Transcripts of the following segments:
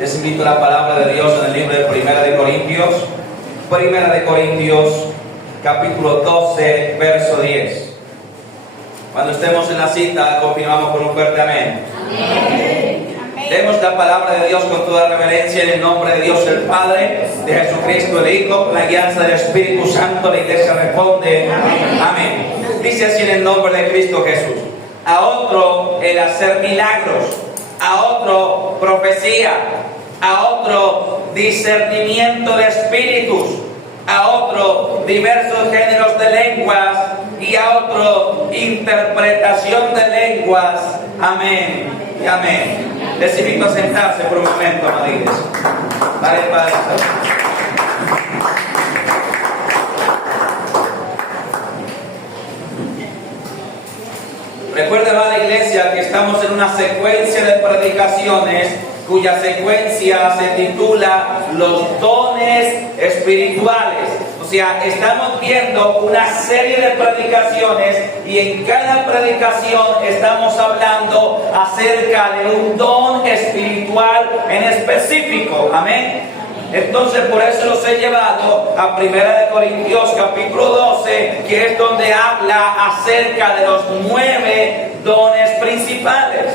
Les invito a la palabra de Dios en el libro de Primera de Corintios. Primera de Corintios, capítulo 12, verso 10. Cuando estemos en la cita, continuamos con un fuerte amén. Amén. Leemos la palabra de Dios con toda reverencia en el nombre de Dios el Padre, de Jesucristo el Hijo, con la guianza del Espíritu Santo. La iglesia responde amén. Dice así en el nombre de Cristo Jesús: a otro el hacer milagros, a otro profecía, a otro discernimiento de espíritus, a otro diversos géneros de lenguas y a otro interpretación de lenguas. Amén y amén. Les invito a sentarse por un momento, amada iglesia. Dale, Padre. Recuerda, amada iglesia, que estamos en una secuencia de predicaciones cuya secuencia se titula Los dones espirituales. O sea, estamos viendo una serie de predicaciones y en cada predicación estamos hablando acerca de un don espiritual en específico. Amén. Entonces por eso los he llevado a Primera de Corintios capítulo 12, que es donde habla acerca de los 9 dones principales.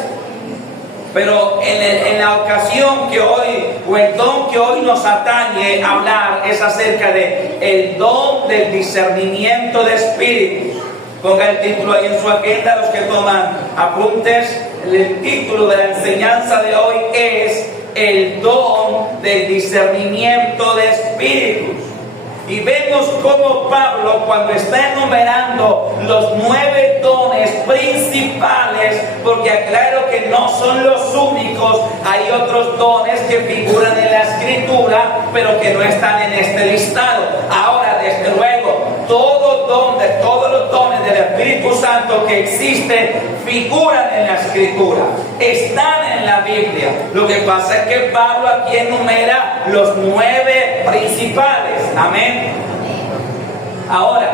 Pero en la ocasión que hoy, o el don que hoy nos atañe a hablar, es acerca de el don del discernimiento de espíritus. Ponga el título ahí en su agenda, los que toman apuntes. El título de la enseñanza de hoy es el don del discernimiento de espíritus. Y vemos cómo Pablo, cuando está enumerando los 9 dones principales, porque aclaro que no son los únicos, hay otros dones que figuran en la Escritura, pero que no están en este listado. Ahora, desde luego, todos los dones del Espíritu Santo que existen figuran en la Escritura, están en la Biblia. Lo que pasa es que Pablo aquí enumera los 9 principales. Amén. Ahora,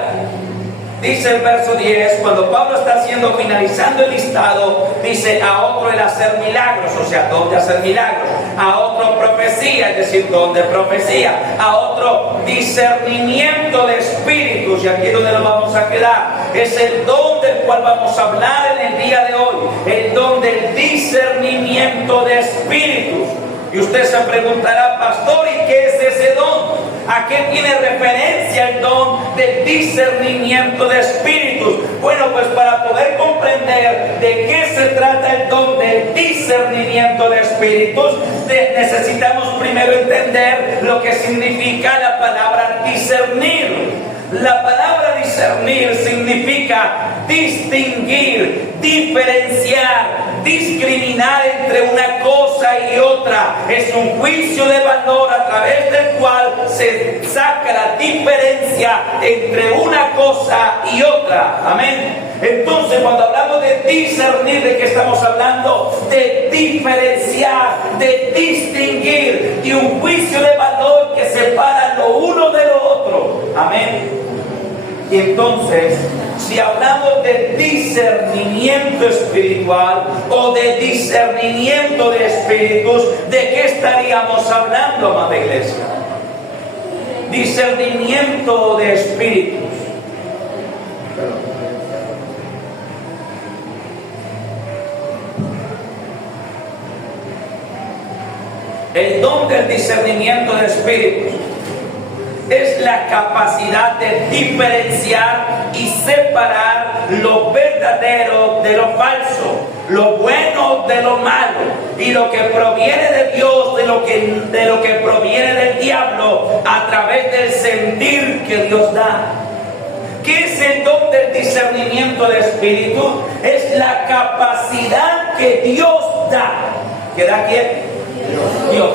dice el verso 10, cuando Pablo está finalizando el listado, dice: a otro el hacer milagros, o sea, don de hacer milagros; a otro profecía, es decir, don de profecía; a otro discernimiento de espíritus, y aquí es donde nos vamos a quedar. Es el don del cual vamos a hablar en el día de hoy, el don del discernimiento de espíritus. Y usted se preguntará: pastor, ¿y qué es ese don? ¿A qué tiene referencia el don del discernimiento de espíritus? Bueno, pues para poder comprender de qué se trata el don del discernimiento de espíritus, necesitamos primero entender lo que significa la palabra discernir. La palabra discernir significa distinguir, diferenciar, discriminar entre una cosa y otra. Es un juicio de valor a través del cual se saca la diferencia entre una cosa y otra. Amén. Entonces, cuando hablamos de discernir, ¿de qué estamos hablando? De diferenciar, de distinguir, de un juicio de valor que separa lo uno de lo otro. Amén. Y entonces, si hablamos de discernimiento espiritual o de discernimiento de espíritus, ¿de qué estaríamos hablando, amada iglesia? Discernimiento de espíritus. El don del discernimiento de espíritus es la capacidad de diferenciar y separar lo verdadero de lo falso, lo bueno de lo malo, y lo que proviene de Dios de lo que proviene del diablo, a través del sentir que Dios da. ¿Qué es el don del discernimiento de espíritu? Es la capacidad que Dios da. ¿Qué da quién? Dios.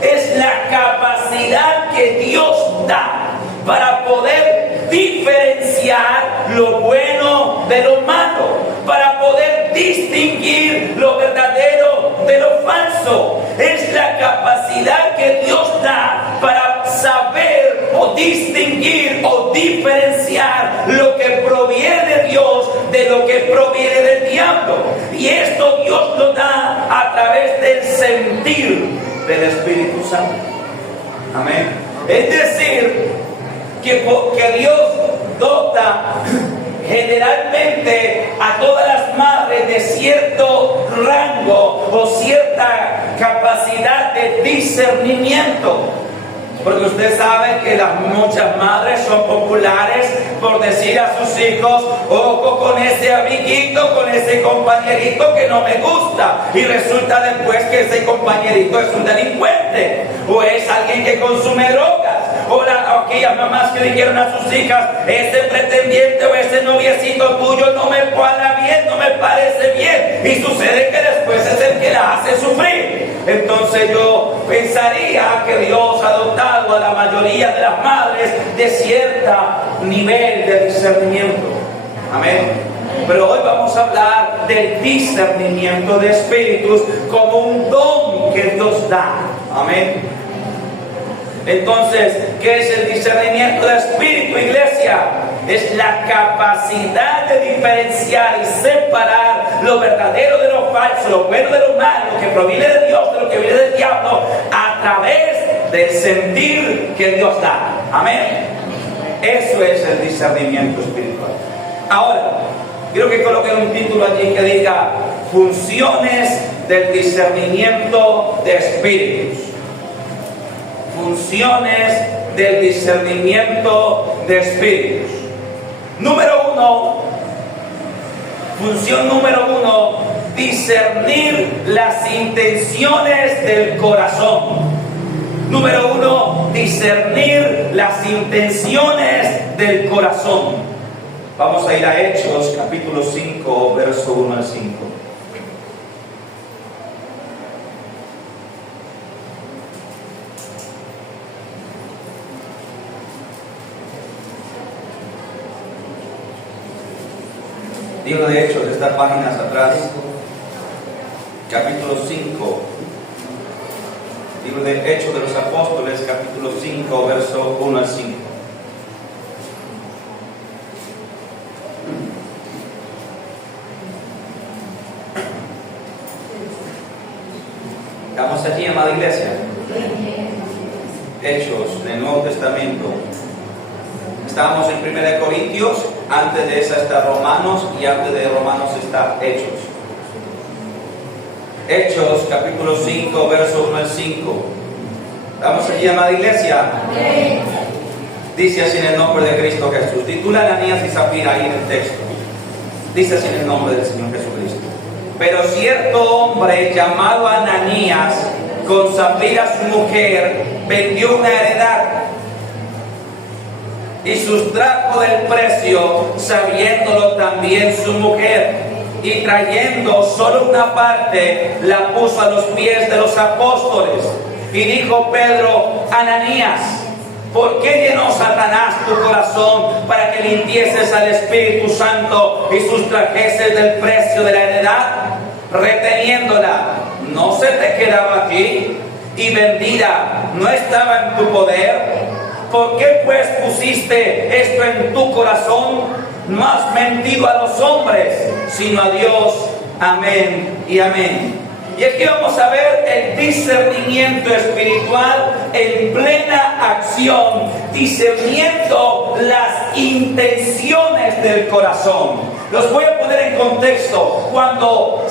Es la capacidad que Dios da para poder diferenciar lo bueno de lo malo, para poder distinguir lo verdadero de lo falso. Es la capacidad que Dios da para saber o distinguir o diferenciar lo que proviene de Dios de lo que proviene del diablo. Y esto Dios lo da a través del sentir. del Espíritu Santo. Amén. Es decir, que Dios dota generalmente a todas las madres de cierto rango o cierta capacidad de discernimiento. Porque usted sabe que muchas madres son populares por decir a sus hijos: ojo con ese amiguito, con ese compañerito que no me gusta. Y resulta después que ese compañerito es un delincuente, o es alguien que consume drogas. O aquellas mamás que dijeron a sus hijas: ese pretendiente o ese noviecito tuyo no me cuadra bien, no me parece bien. Y sucede que después es el que la hace sufrir. Entonces yo pensaría que Dios ha dotado a la mayoría de las madres de cierto nivel de discernimiento. Amén. Pero hoy vamos a hablar del discernimiento de espíritus como un don que Dios da. Amén. Entonces, ¿qué es el discernimiento de espíritu, iglesia? Es la capacidad de diferenciar y separar lo verdadero de lo falso, lo bueno de lo malo, lo que proviene de Dios de lo que viene del diablo, a través del sentir que Dios da. Amén. Eso es el discernimiento espiritual. Ahora, quiero que coloquen un título allí que diga: funciones del discernimiento de espíritus. Funciones del discernimiento de espíritus. Función número uno, discernir las intenciones del corazón. Número uno, discernir las intenciones del corazón. Vamos a ir a Hechos, capítulo 5, verso 1 al 5. Libro de Hechos, estas páginas atrás, capítulo 5. Libro de Hechos de los Apóstoles, capítulo 5, verso 1 al 5. ¿Estamos aquí, amada iglesia? Hechos del Nuevo Testamento. Estábamos en 1 Corintios, antes de esa está Romanos, y antes de Romanos está Hechos. Hechos, capítulo 5, verso 1 al 5. ¿Estamos aquí, amada iglesia? Dice así en el nombre de Cristo Jesús. Titula Ananías y Zafira ahí en el texto. Dice así en el nombre del Señor Jesucristo. Pero cierto hombre llamado Ananías, con Zafira su mujer, vendió una heredad y sustrajo del precio, sabiéndolo también su mujer, y trayendo solo una parte, la puso a los pies de los apóstoles. Y dijo Pedro: Ananías, ¿por qué llenó Satanás tu corazón para que mintieses al Espíritu Santo y sustrajeses del precio de la heredad, reteniéndola? ¿No se te quedaba aquí? Y vendida, ¿no estaba en tu poder? ¿Por qué pues pusiste esto en tu corazón? No has mentido a los hombres, sino a Dios. Amén y amén. Y aquí vamos a ver el discernimiento espiritual en plena acción, discerniendo las intenciones del corazón. Los voy a poner en contexto. Cuando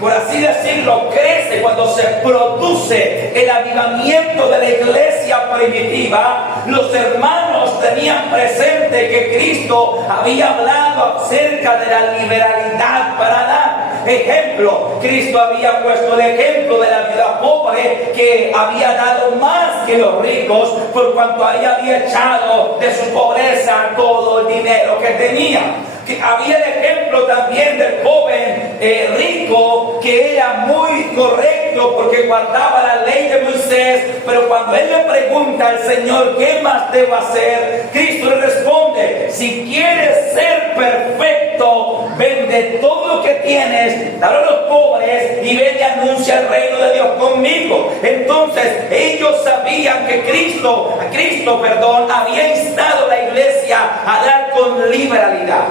por así decirlo, crece, cuando se produce el avivamiento de la iglesia primitiva, los hermanos tenían presente que Cristo había hablado acerca de la liberalidad para dar. Ejemplo, Cristo había puesto el ejemplo de la viuda pobre, que había dado más que los ricos, por cuanto había echado de su pobreza todo el dinero que tenía. Que había el ejemplo también del joven rico, que era muy correcto porque guardaba la ley de Moisés, pero cuando él le pregunta al Señor: ¿qué más debo hacer?, Cristo le responde: si quieres ser perfecto, vende todo lo que tienes, dalo a los pobres y ven y anuncia el reino de Dios conmigo. Entonces ellos sabían que Cristo había instado a la iglesia a dar con liberalidad.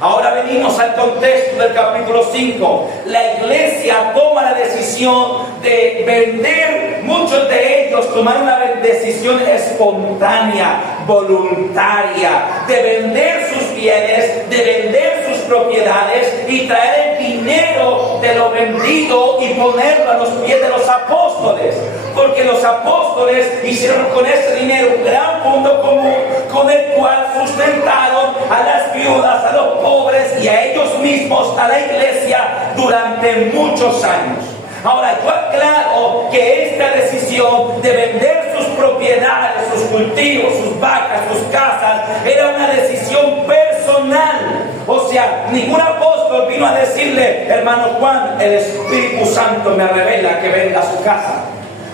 Ahora venimos al contexto del capítulo 5. La iglesia toma la decisión decisión de vender, muchos de ellos tomaron una decisión espontánea, voluntaria, de vender sus bienes, de vender sus propiedades y traer el dinero de lo vendido y ponerlo a los pies de los apóstoles. Porque los apóstoles hicieron con ese dinero un gran fondo común con el cual sustentaron a las viudas, a los pobres y a ellos mismos, a la iglesia, durante muchos años. Ahora, yo aclaro que esta decisión de vender sus propiedades, sus cultivos, sus vacas, sus casas, era una decisión personal. O sea, ningún apóstol vino a decirle, hermano Juan, el Espíritu Santo me revela que venda su casa.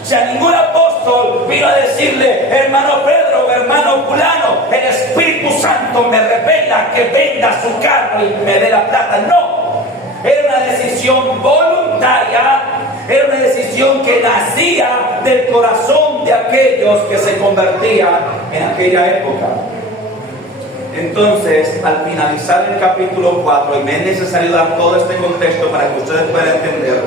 O sea, ningún apóstol vino a decirle, hermano Pedro, hermano fulano, el Espíritu Santo me revela que venda su carro y me dé la plata. No. Era una decisión voluntaria, era una decisión que nacía del corazón de aquellos que se convertían en aquella época. Entonces, al finalizar el capítulo 4, y me es necesario dar todo este contexto para que ustedes puedan entender,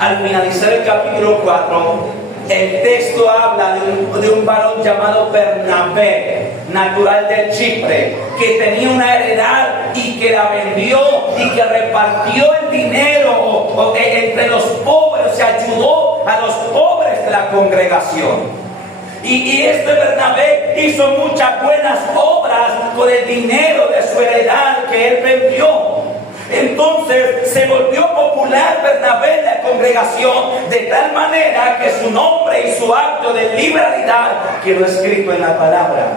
al finalizar el capítulo 4, el texto habla de un varón llamado Bernabé, natural de Chipre, que tenía una heredad y que la vendió y que repartió el dinero entre los pobres, o sea, ayudó a los pobres de la congregación. Y este Bernabé hizo muchas buenas obras con el dinero de su heredad que él vendió. Entonces se volvió popular Bernabé en la congregación de tal manera que su nombre y su acto de liberalidad quedó escrito en la palabra.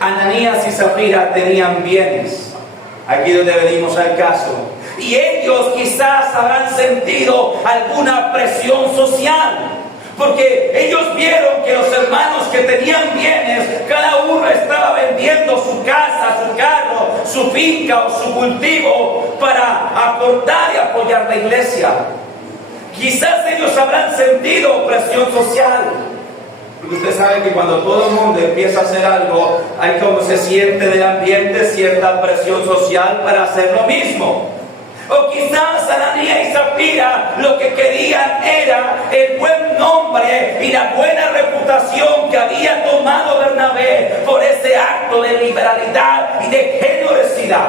Ananías y Zafira tenían bienes, aquí donde venimos al caso, y ellos quizás habrán sentido alguna presión social, porque ellos vieron que los hermanos que tenían bienes, cada uno estaba vendiendo su casa, su carro, su finca o su cultivo para aportar y apoyar la iglesia. Quizás ellos habrán sentido presión social, porque usted sabe que cuando todo el mundo empieza a hacer algo, hay como se siente del ambiente cierta presión social para hacer lo mismo. O quizás Ananías y Zafira lo que querían era el buen nombre y la buena reputación que había tomado Bernabé por ese acto de liberalidad y de generosidad.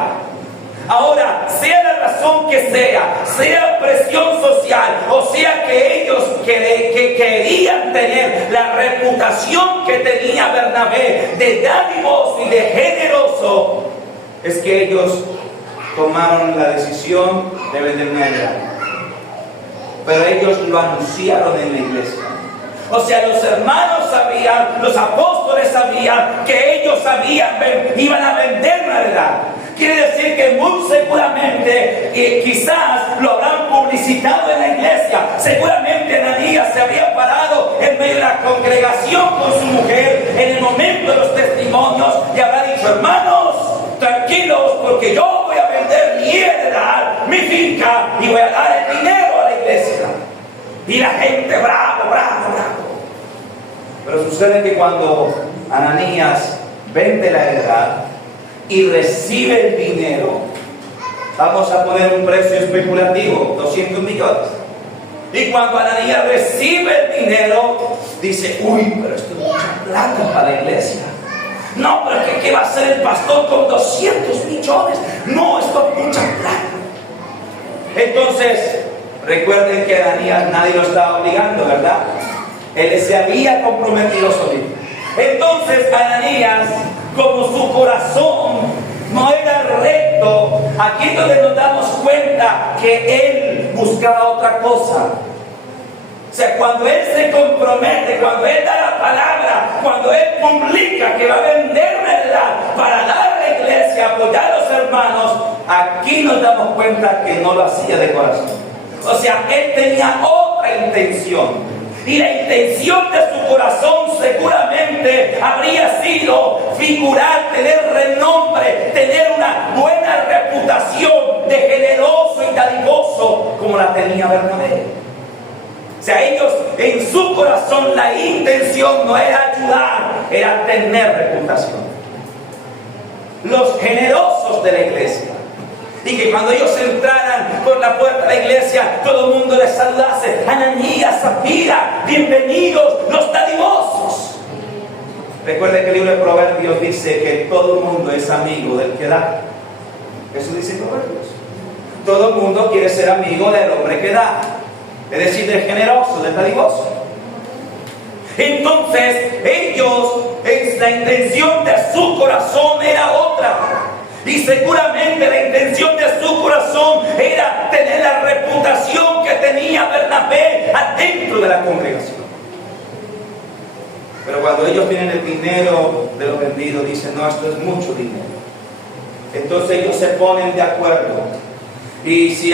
Ahora, sea la razón que sea presión social, o sea que ellos que querían tener la reputación que tenía Bernabé de dadivoso y de generoso, es que ellos tomaron la decisión de vender una heredad. Pero ellos lo anunciaron en la iglesia. O sea, los hermanos sabían, los apóstoles sabían que ellos iban a vender una heredad. Quiere decir que muy seguramente, quizás lo habrán publicitado en la iglesia. Seguramente Ananías se habría parado en medio de la congregación con su mujer en el momento de los testimonios y habrá dicho, hermanos, tranquilos, porque yo voy a vender mi heredad, mi finca, y voy a dar el dinero a la iglesia. Y la gente, bravo. Pero sucede que cuando Ananías vende la heredad y recibe el dinero, vamos a poner un precio especulativo, 200 millones. Y cuando Ananías recibe el dinero, dice, uy, pero esto es mucha plata para la iglesia. No, pero ¿qué va a hacer el pastor con 200 millones? No, esto es mucha plata. Entonces, recuerden que Ananías nadie lo estaba obligando, ¿verdad? Él se había comprometido solito. Entonces, Ananías, como su corazón no era recto, aquí es donde nos damos cuenta que él buscaba otra cosa. O sea, cuando él se compromete, cuando él da la palabra, cuando él publica que va a vender una heredad para dar a la iglesia, apoyar a los hermanos, aquí nos damos cuenta que no lo hacía de corazón. O sea, él tenía otra intención. Y la intención de su corazón seguramente habría sido figurar, tener renombre, tener una buena reputación de generoso y dadivoso como la tenía Bernabé. O sea, ellos en su corazón la intención no era ayudar, era tener reputación. Los generosos de la iglesia Y que cuando ellos entraran por la puerta de la iglesia, todo el mundo les saludase: Ananías, Zafira, bienvenidos los dadivosos. Recuerde que el libro de Proverbios dice que todo el mundo es amigo del que da. Eso dice Proverbios. Todo el mundo quiere ser amigo del hombre que da, es decir, del generoso, del dadivoso. Entonces ellos, la intención de su corazón era otra. Y seguramente la intención de su corazón era tener la reputación que tenía Bernabé adentro de la congregación. Pero cuando ellos tienen el dinero de lo vendido, dicen: no, esto es mucho dinero. Entonces ellos se ponen de acuerdo. Y si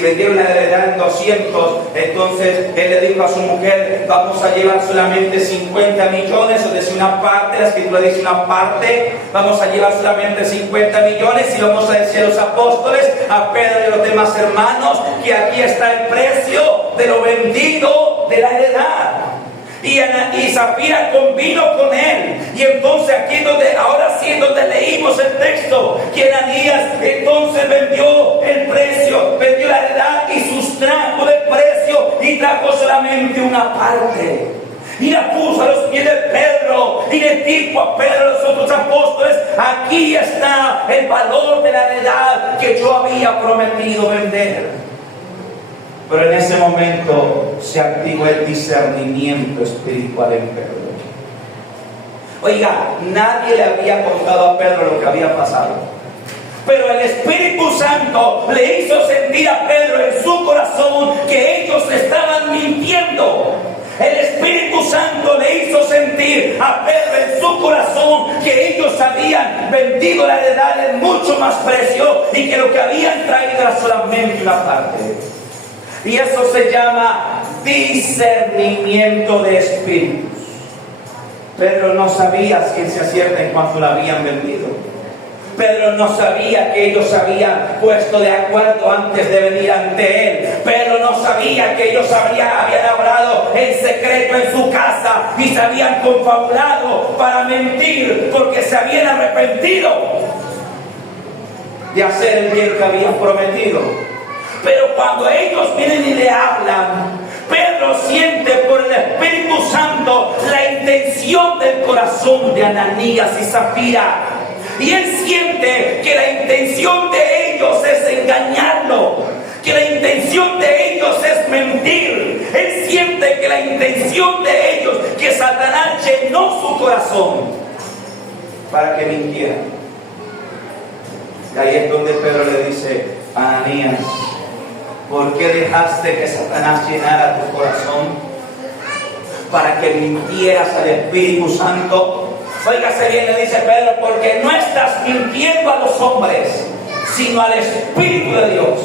vendieron la heredad en 200, entonces él le dijo a su mujer: vamos a llevar solamente 50 millones, o decir una parte, la escritura dice una parte, vamos a llevar solamente 50 millones y vamos a decir a los apóstoles, a Pedro y a los demás hermanos, que aquí está el precio de lo vendido de la heredad. Y Zafira convino con él. Y entonces aquí ahora sí donde leímos el texto, que Ananías entonces vendió el precio, vendió la heredad y sustrajo del precio y trajo solamente una parte. Y la puso a los pies de Pedro y le dijo a Pedro y a los otros apóstoles: aquí está el valor de la heredad que yo había prometido vender. Pero en ese momento se activó el discernimiento espiritual en Pedro. Oiga, nadie le había contado a Pedro lo que había pasado. Pero el Espíritu Santo le hizo sentir a Pedro en su corazón que ellos estaban mintiendo. El Espíritu Santo le hizo sentir a Pedro en su corazón que ellos habían vendido la heredad en mucho más precio y que lo que habían traído era solamente una parte. Y eso se llama discernimiento de espíritus. Pedro no sabía ciencia cierta en cuanto la habían vendido. Pedro no sabía que ellos habían puesto de acuerdo antes de venir ante él. Pedro no sabía que ellos habían hablado en secreto en su casa y se habían confabulado para mentir porque se habían arrepentido de hacer el bien que habían prometido. Pero cuando ellos vienen y le hablan, Pedro siente por el Espíritu Santo la intención del corazón de Ananías y Zafira. Y él siente que la intención de ellos es engañarlo, que la intención de ellos es mentir. Él siente que la intención de ellos, que Satanás llenó su corazón para que mintieran. Y ahí es donde Pedro le dice: Ananías, ¿por qué dejaste que Satanás llenara tu corazón para que mintieras al Espíritu Santo? Óigase bien, le dice Pedro: porque no estás mintiendo a los hombres, sino al Espíritu de Dios.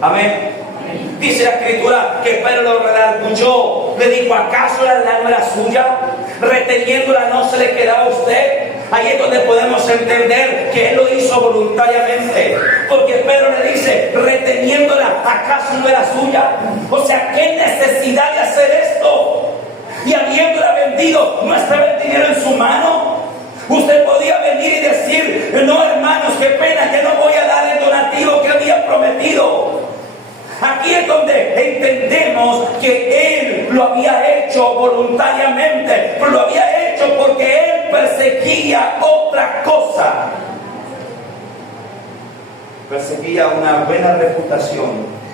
Amén. Dice la Escritura que Pedro lo redarguyó. Le dijo: ¿acaso la lana era suya? Reteniéndola no se le quedaba a usted. Ahí es donde podemos entender que él lo hizo voluntariamente. Porque Pedro le dice: reteniéndola, ¿acaso no era suya? O sea, ¿qué necesidad de hacer esto? Y habiéndola vendido, ¿no estaba el dinero en su mano? Usted podía venir y decir: no, hermanos, qué pena, ya no voy a dar el donativo que había prometido. Aquí es donde entendemos que él lo había hecho voluntariamente, pero lo había hecho porque él perseguía otra cosa. Perseguía una buena reputación.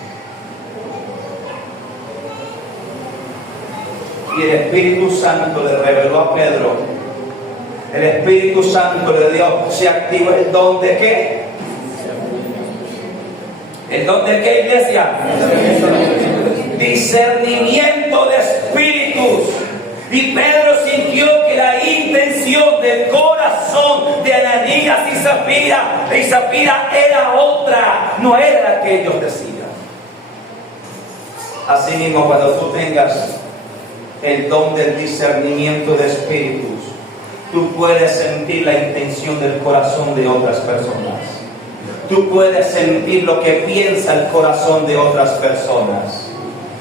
Y el Espíritu Santo le reveló a Pedro. El Espíritu Santo le dio, se activó el don de ¿qué? ¿El don de qué, iglesia? Discernimiento de espíritus. Y Pedro sintió que la intención del corazón de Ananías y Zafira era otra, no era la que ellos decían. Así mismo, cuando tú tengas el don del discernimiento de espíritus, tú puedes sentir la intención del corazón de otras personas. Tú puedes sentir lo que piensa el corazón de otras personas.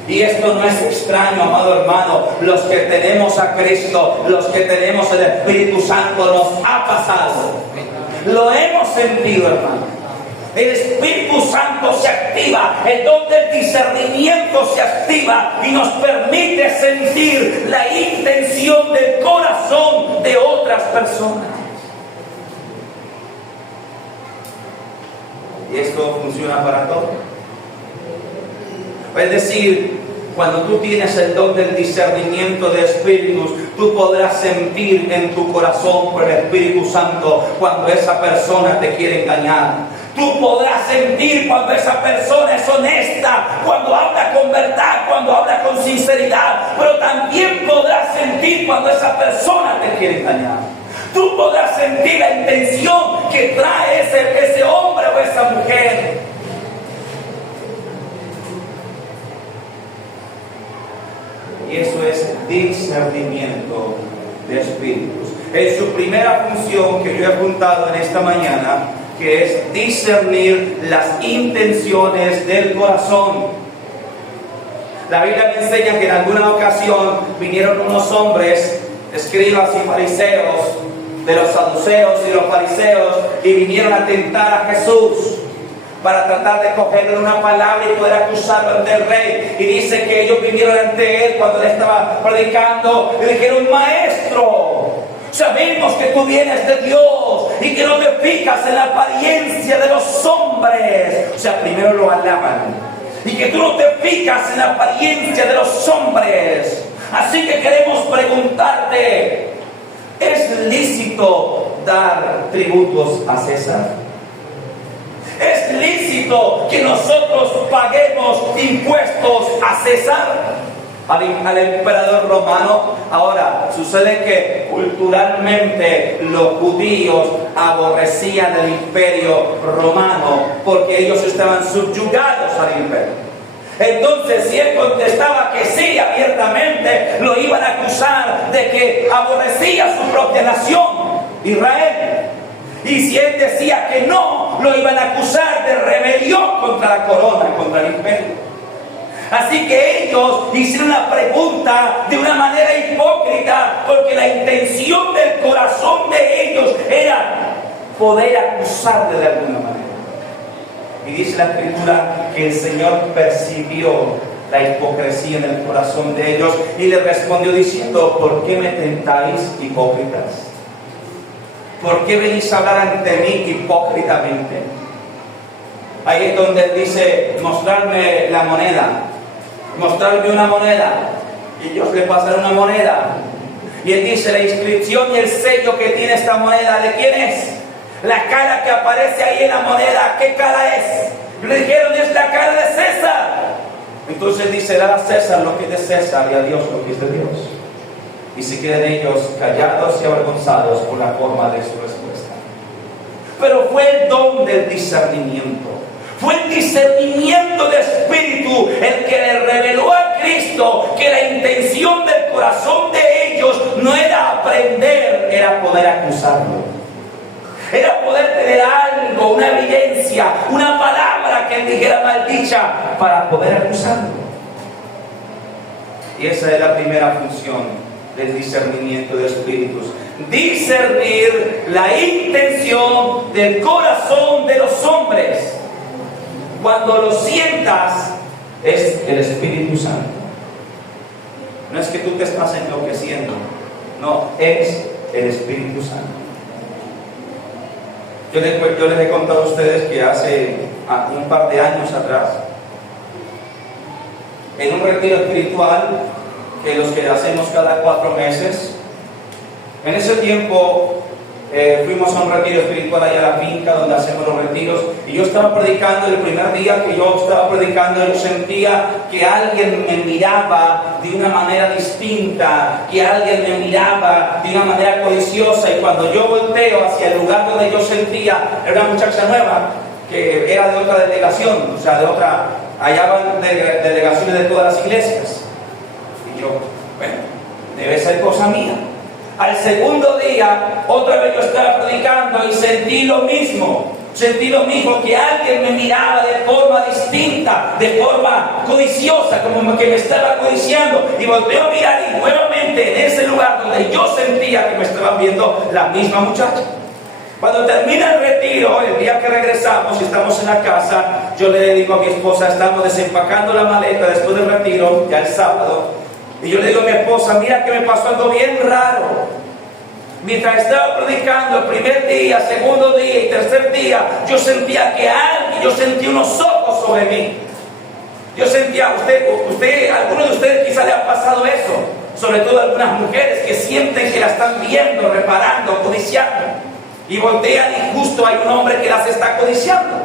Y esto no es extraño, amado hermano. Los que tenemos a Cristo, los que tenemos el Espíritu Santo, nos ha pasado. Lo hemos sentido, hermano. el Espíritu Santo se activa, el don del discernimiento se activa y nos permite sentir la intención del corazón de otras personas. Y esto funciona para todo. Es decir, cuando tú tienes el don del discernimiento de espíritus, tú podrás sentir en tu corazón por el Espíritu Santo cuando esa persona te quiere engañar. Tú podrás sentir cuando esa persona es honesta, cuando habla con verdad, cuando habla con sinceridad, pero también podrás sentir cuando esa persona te quiere engañar. Tú podrás sentir la intención que trae ese hombre o esa mujer. Y eso es discernimiento de espíritus. Es su primera función que yo he apuntado en esta mañana, que es discernir las intenciones del corazón. La Biblia me enseña que en alguna ocasión vinieron unos hombres, escribas y fariseos, de los saduceos y los fariseos, y vinieron a tentar a Jesús para tratar de cogerle una palabra y poder acusarlo ante el rey. Y dice que ellos vinieron ante él cuando le estaba predicando y le dijeron: Maestro, sabemos que tú vienes de Dios y que no te fijas en la apariencia de los hombres. O sea, primero lo alaban. Y que tú no te fijas en la apariencia de los hombres. Así que queremos preguntarte: ¿es lícito dar tributos a César? ¿Es lícito que nosotros paguemos impuestos a César, al emperador romano? Ahora, sucede que culturalmente los judíos aborrecían el imperio romano porque ellos estaban subyugados al imperio. Entonces, si él contestaba que sí abiertamente, lo iban a acusar de que aborrecía su propia nación, Israel. Y si él decía que no, lo iban a acusar de rebelión contra la corona, contra el imperio. Así que ellos hicieron una pregunta de una manera hipócrita, porque la intención del corazón de ellos era poder acusarle de alguna manera. Y dice la Escritura que el Señor percibió la hipocresía en el corazón de ellos y le respondió diciendo: ¿por qué me tentáis, hipócritas? ¿Por qué venís a hablar ante mí hipócritamente? Ahí es donde él dice: mostrarme la moneda, mostrarme una moneda. Y ellos le pasaron una moneda. Y él dice: la inscripción y el sello que tiene esta moneda, ¿de quién es? La cara que aparece ahí en la moneda, ¿qué cara es? Y le dijeron: es la cara de César. Entonces dice: dad a César lo que es de César y a Dios lo que es de Dios. Y se quedan ellos callados y avergonzados por la forma de su respuesta. Pero fue el don del discernimiento, fue el discernimiento de espíritu el que le reveló a Cristo que la intención del corazón de ellos no era aprender, era poder acusarlo, era poder tener algo, una evidencia, una palabra que él dijera maldicha para poder acusarlo. Y esa es la primera función del discernimiento de espíritus: discernir la intención del corazón de los hombres. Cuando lo sientas, es el Espíritu Santo. No es que tú te estás enloqueciendo, no, es el Espíritu Santo. Yo les he contado a ustedes que hace un par de años atrás, en un retiro espiritual que los que hacemos cada 4 meses, en ese tiempo fuimos a un retiro espiritual allá a la finca donde hacemos los retiros, y yo estaba predicando. El primer día que yo estaba predicando, yo sentía que alguien me miraba de una manera distinta, que alguien me miraba de una manera codiciosa, y cuando yo volteo hacia el lugar donde yo sentía, era una muchacha nueva que era de otra delegación, o sea, de otra, allá van delegaciones de todas las iglesias. Y yo, bueno, debe ser cosa mía. Al segundo día, otra vez yo estaba predicando y sentí lo mismo, que alguien me miraba de forma distinta, de forma codiciosa, como que me estaba codiciando, y volteo a mirar y nuevamente en ese lugar donde yo sentía que me estaban viendo, la misma muchacha. Cuando termina el retiro, el día que regresamos y estamos en la casa, yo le digo a mi esposa, estamos desempacando la maleta después del retiro, ya el sábado, y yo le digo a mi esposa, mira que me pasó algo bien raro. Mientras estaba predicando el primer día, segundo día y tercer día, yo sentía que yo sentí unos ojos sobre mí. Yo sentía, algunos de ustedes quizá le ha pasado eso, sobre todo algunas mujeres que sienten que la están viendo, reparando, codiciando, y voltean y justo hay un hombre que las está codiciando.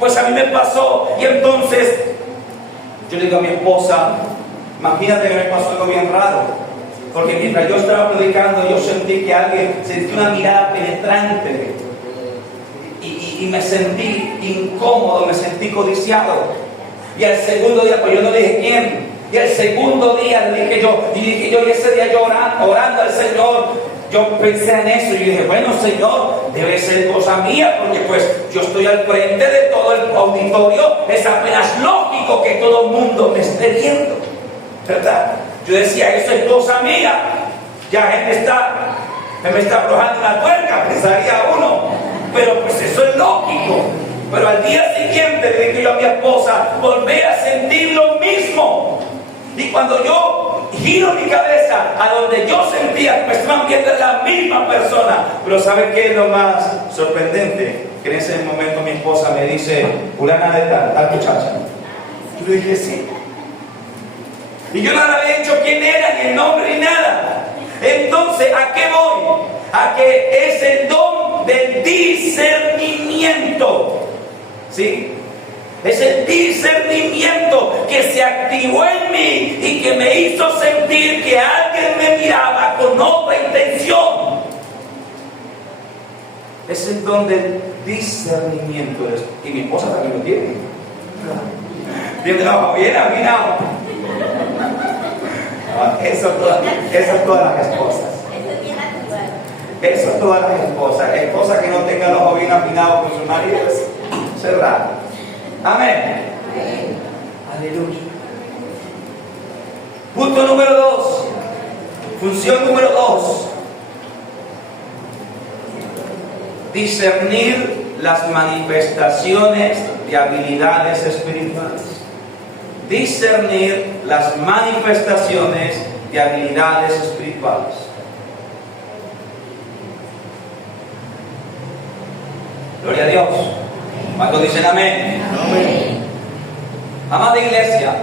Pues a mí me pasó, y entonces yo le digo a mi esposa, imagínate que me pasó algo bien raro. Porque mientras yo estaba predicando, yo sentí una mirada penetrante. Y me sentí incómodo, me sentí codiciado. Y el segundo día, pues yo no dije quién. Y el segundo día le dije yo, y ese día yo orando al Señor, yo pensé en eso. Y dije, bueno, Señor, debe ser cosa mía, porque pues yo estoy al frente de todo el auditorio. Es apenas lógico que todo el mundo me esté viendo, ¿verdad? Yo decía, eso es cosa mía. Ya me está aflojando la tuerca, pensaría uno. Pero pues eso es lógico. Pero al día siguiente le dije yo a mi esposa, volví a sentir lo mismo. Y cuando yo giro mi cabeza a donde yo sentía que me estaban viendo la misma persona. Pero ¿sabe qué es lo más sorprendente? Que en ese momento mi esposa me dice, fulana de tal muchacha. Yo le dije, sí. Y yo no le había dicho quién era, ni el nombre, ni nada. Entonces, ¿a qué voy? A que es el don del discernimiento. ¿Sí? Es el discernimiento que se activó en mí y que me hizo sentir que alguien me miraba con otra intención. Es el don del discernimiento. Y mi esposa también lo tiene. Tiene el ojo bien afinado. Eso todas las esposas. Eso todas las esposas. Esposa que no tenga los ojos bien afinados con sus maridos, cerrado. Amén. Aleluya. Punto número 2. Función número 2. Discernir las manifestaciones de habilidades espirituales. Discernir las manifestaciones de habilidades espirituales. Gloria a Dios. ¿Cuántos dicen amén? Amén. Amada iglesia,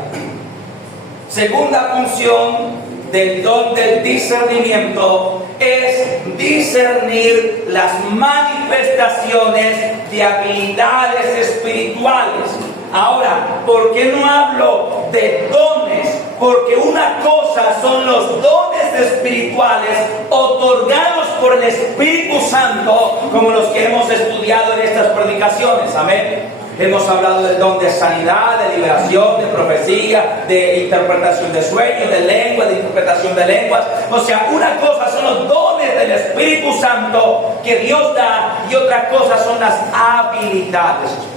segunda función del don del discernimiento es discernir las manifestaciones de habilidades espirituales. Ahora, ¿por qué no hablo de dones? Porque una cosa son los dones espirituales otorgados por el Espíritu Santo, como los que hemos estudiado en estas predicaciones. Amén. Hemos hablado del don de sanidad, de liberación, de profecía, de interpretación de sueños, de lengua, de interpretación de lenguas. O sea, una cosa son los dones del Espíritu Santo que Dios da, y otra cosa son las habilidades espirituales.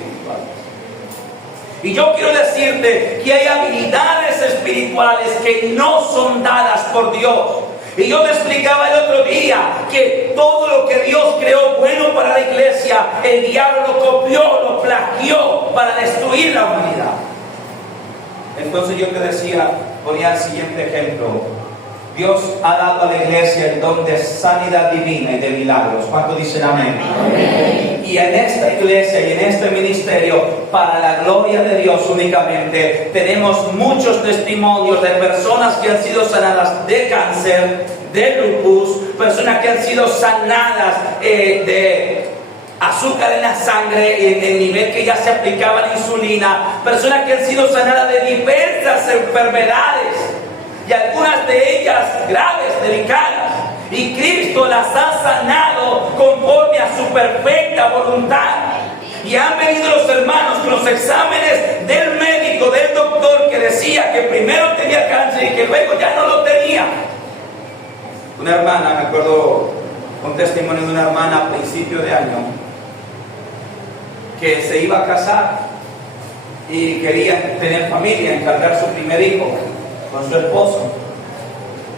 Y yo quiero decirte que hay habilidades espirituales que no son dadas por Dios. Y yo te explicaba el otro día que todo lo que Dios creó bueno para la iglesia, el diablo lo copió, lo plagió para destruir la humanidad. Entonces yo te decía, ponía el siguiente ejemplo. Dios ha dado a la iglesia el don de sanidad divina y de milagros. ¿Cuántos dicen amén? Amén. Y en esta iglesia y en este ministerio, para la gloria de Dios únicamente, tenemos muchos testimonios de personas que han sido sanadas de cáncer, de lupus, personas que han sido sanadas de azúcar en la sangre, en el nivel que ya se aplicaba la insulina, personas que han sido sanadas de diversas enfermedades, y algunas de ellas graves, delicadas, y Cristo las ha sanado conforme a su perfecta voluntad. Y han venido los hermanos con los exámenes del médico, del doctor, que decía que primero tenía cáncer y que luego ya no lo tenía. Una hermana, me acuerdo un testimonio de una hermana a principio de año, que se iba a casar y quería tener familia, encargar su primer hijo con su esposo.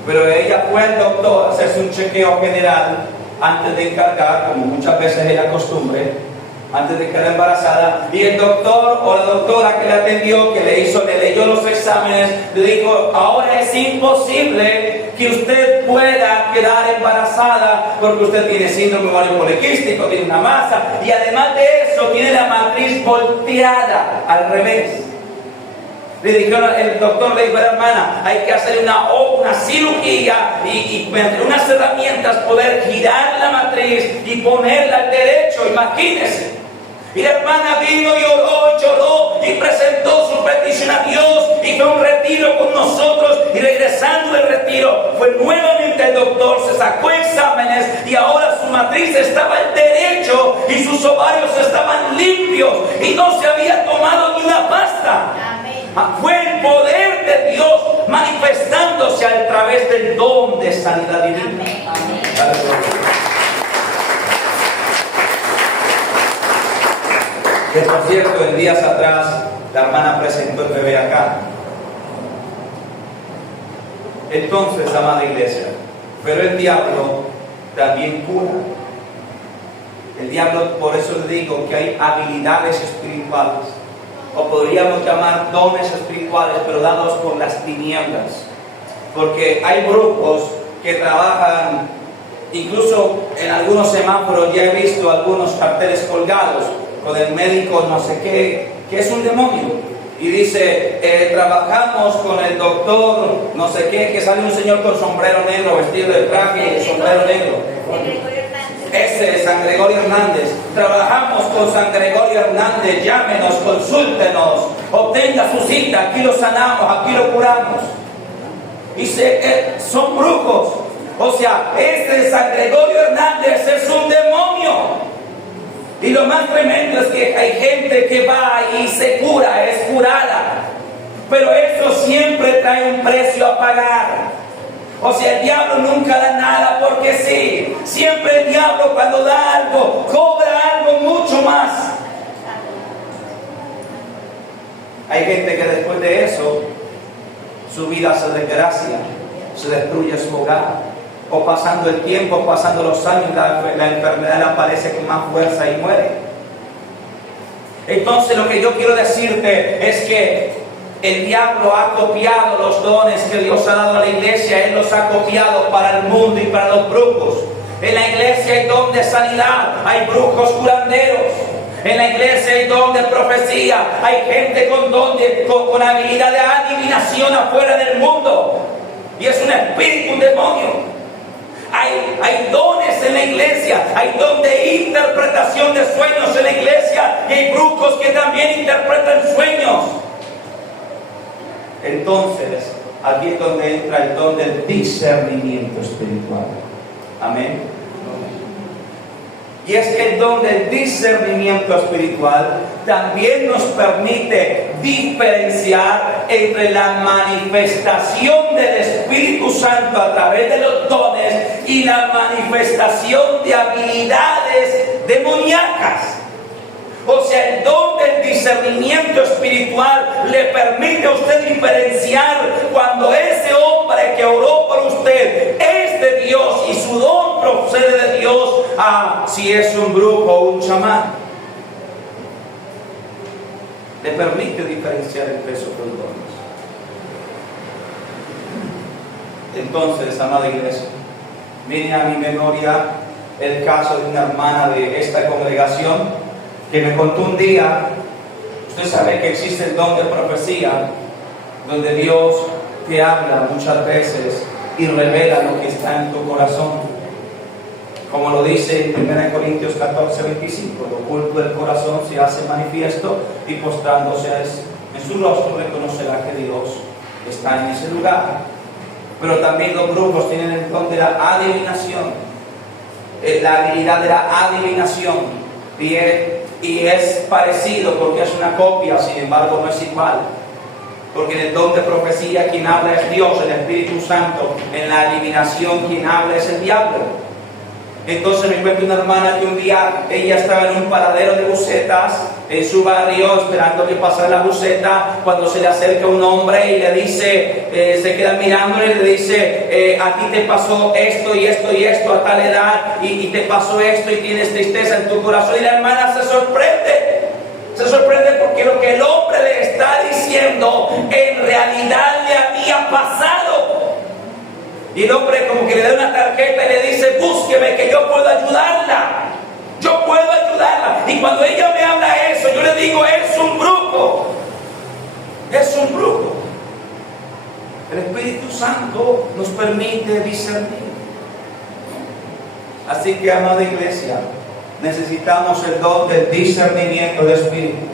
Pero ella fue al doctor a hacerse un chequeo general antes de encargar, como muchas veces es la costumbre, antes de quedar embarazada, y el doctor o la doctora que le atendió, que le leyó los exámenes, le dijo: ahora es imposible que usted pueda quedar embarazada porque usted tiene síndrome ovario poliquístico, tiene una masa, y además de eso tiene la matriz volteada al revés. Le dijeron, el doctor le dijo a la hermana: hay que hacer una cirugía y mediante unas herramientas poder girar la matriz y ponerla al derecho, imagínense. Y la hermana vino y lloró y presentó su petición a Dios, y fue un retiro con nosotros, y regresando del retiro fue nuevamente el doctor, se sacó exámenes y ahora su matriz estaba al derecho y sus ovarios estaban limpios y no se había tomado ni una pasta. Fue el poder de Dios manifestándose a través del don de sanidad divina. Que por cierto, en días atrás la hermana presentó el bebé acá. Entonces, amada iglesia, pero el diablo también cura. El diablo, por eso le digo que hay habilidades espirituales, o podríamos llamar dones espirituales, pero dados por las tinieblas. Porque hay brujos que trabajan, incluso en algunos semáforos ya he visto algunos carteles colgados con el médico no sé qué, que es un demonio. Y dice, trabajamos con el doctor no sé qué, que sale un señor con sombrero negro, vestido de traje y sombrero negro. Ese es San Gregorio Hernández. Trabajamos con San Gregorio Hernández, llámenos, consúltenos, obtenga su cita, aquí lo sanamos, aquí lo curamos. Y son brujos. O sea, este San Gregorio Hernández es un demonio. Y lo más tremendo es que hay gente que va y se cura, es curada. Pero eso siempre trae un precio a pagar. O sea, el diablo nunca da nada porque sí. Siempre el diablo, cuando da algo, cobra algo mucho más. Hay gente que después de eso, su vida se desgracia, se destruye su hogar. O pasando el tiempo, pasando los años, la enfermedad aparece con más fuerza y muere. Entonces lo que yo quiero decirte es que el diablo ha copiado los dones que Dios ha dado a la iglesia. Él los ha copiado para el mundo y para los brujos. En la iglesia hay don de sanidad, hay brujos curanderos. En la iglesia hay don de profecía, hay gente con habilidad de adivinación afuera del mundo. Y es un espíritu, un demonio. Hay dones en la iglesia, hay don de interpretación de sueños en la iglesia, y hay brujos que también interpretan sueños. Entonces, aquí es donde entra el don del discernimiento espiritual. Amén. Y es que el don del discernimiento espiritual también nos permite diferenciar entre la manifestación del Espíritu Santo a través de los dones y la manifestación de habilidades demoníacas. O sea, el don del discernimiento espiritual le permite a usted diferenciar cuando ese hombre que oró por usted es de Dios y su don procede de Dios, a si es un brujo o un chamán. Le permite diferenciar entre esos dos dones. Entonces, amada iglesia, viene a mi memoria el caso de una hermana de esta congregación que me contó un día. Usted sabe que existe el don de profecía, donde Dios te habla muchas veces y revela lo que está en tu corazón. Como lo dice en 1 Corintios 14:25, lo oculto del corazón se hace manifiesto, y postrándose en su rostro reconocerá que Dios está en ese lugar. Pero también los brujos tienen el don de la adivinación, la habilidad de la adivinación, y es parecido porque es una copia, sin embargo no es igual. Porque en el don de profecía quien habla es Dios, el Espíritu Santo. En la adivinación quien habla es el diablo. Entonces me cuenta una hermana que un día ella estaba en un paradero de bucetas en su barrio esperando que pase la buseta, cuando se le acerca un hombre y le dice, se queda mirándole y le dice, a ti te pasó esto y esto y esto a tal edad y te pasó esto y tienes tristeza en tu corazón, y la hermana se sorprende porque lo que el hombre le está diciendo en realidad le había pasado. Y el hombre como que le da una tarjeta y le dice, búsqueme que yo puedo ayudarla. Yo puedo ayudarla. Y cuando ella me habla eso, yo le digo, es un brujo. Es un brujo. El Espíritu Santo nos permite discernir. Así que, amada iglesia, necesitamos el don del discernimiento de espíritus.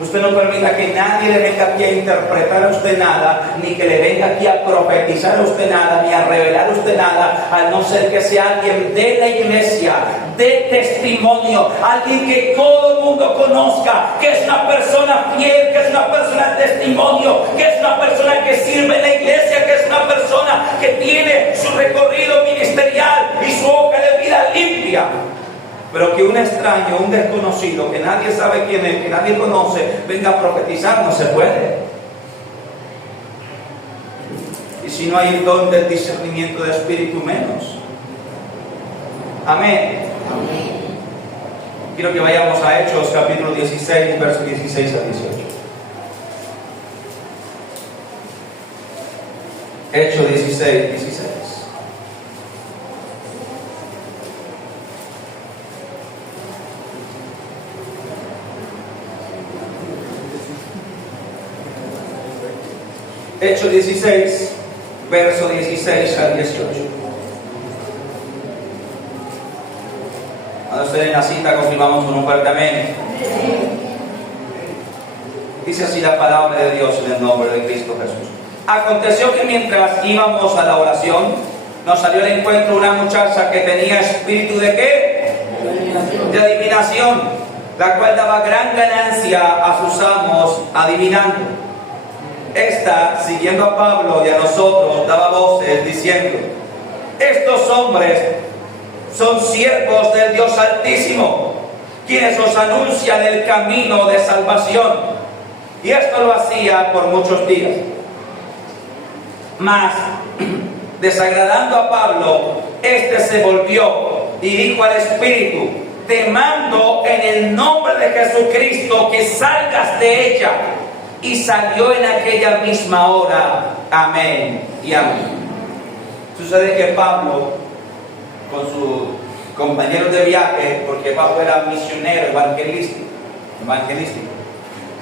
Usted no permita que nadie le venga aquí a interpretar a usted nada, ni que le venga aquí a profetizar a usted nada, ni a revelar a usted nada, al no ser que sea alguien de la iglesia, de testimonio, alguien que todo el mundo conozca, que es una persona fiel, que es una persona de testimonio, que es una persona que sirve en la iglesia, que es una persona que tiene su recorrido ministerial y su hoja de vida limpia. Pero que un extraño, un desconocido, que nadie sabe quién es, que nadie conoce, venga a profetizar, no se puede. Y si no hay el don del discernimiento de espíritu, menos. Amén. Amén. Quiero que vayamos a Hechos, capítulo 16, versos 16 a 18. Hechos 16, 16. Hechos 16, verso 16 al 18. Cuando estén en la cita, confirmamos con un fuerte amén. Dice así la palabra de Dios en el nombre de Cristo Jesús. Aconteció que mientras íbamos a la oración, nos salió al encuentro una muchacha que tenía espíritu ¿de qué? De adivinación, la cual daba gran ganancia a sus amos adivinando. Esta, siguiendo a Pablo y a nosotros, daba voces diciendo: estos hombres son siervos del Dios Altísimo, quienes os anuncian el camino de salvación. Y esto lo hacía por muchos días. Mas, desagradando a Pablo, este se volvió y dijo al Espíritu: te mando en el nombre de Jesucristo que salgas de ella. Y salió en aquella misma hora. Amén y amén. Sucede que Pablo, con sus compañeros de viaje, porque Pablo era misionero, evangelístico,